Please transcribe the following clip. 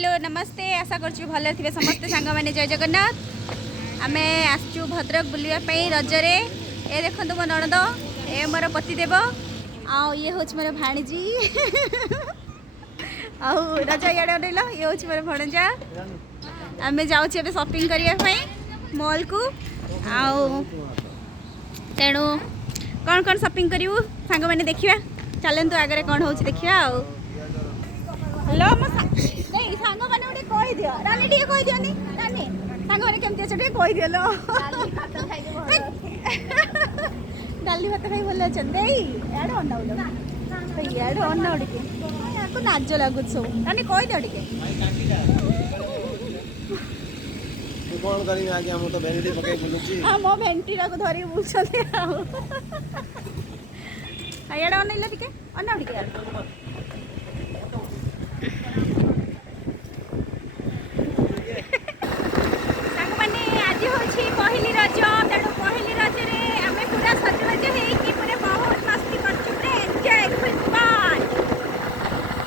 hello नमस्ते आशा करछु भले थे समस्ते सांग मैंने जय जगन्नाथ आमे आसचु भद्रक बुलिया रजरे ए देखो मो नणद ए मोर पतिदेव आउ ये हूँ मोर भाणीजी आउ राजा इे अनैल ये हूँ मोर भणजा आम जाऊे शॉपिंग करने मॉल को आउ तेणु कौन कौन शॉपिंग करूँ सांग मैंने देखा चलतु आगे कौन हो देखा आउ हेलो मो नहीं सांग मैंने गोटे कही दियो रानी टे कही दियो रानी सांग मैंने केमती अच्छे कही दियो लो डाली भात खाई भल अच्छे इे अनाउल इे अनाउ टे नाज लगुच सब रानी कही दियो टे मो भेटी धरिक बुलते इे अनैल टे अनाउ टे पहली रज तेणु पहली रज आम पूरा सजबाज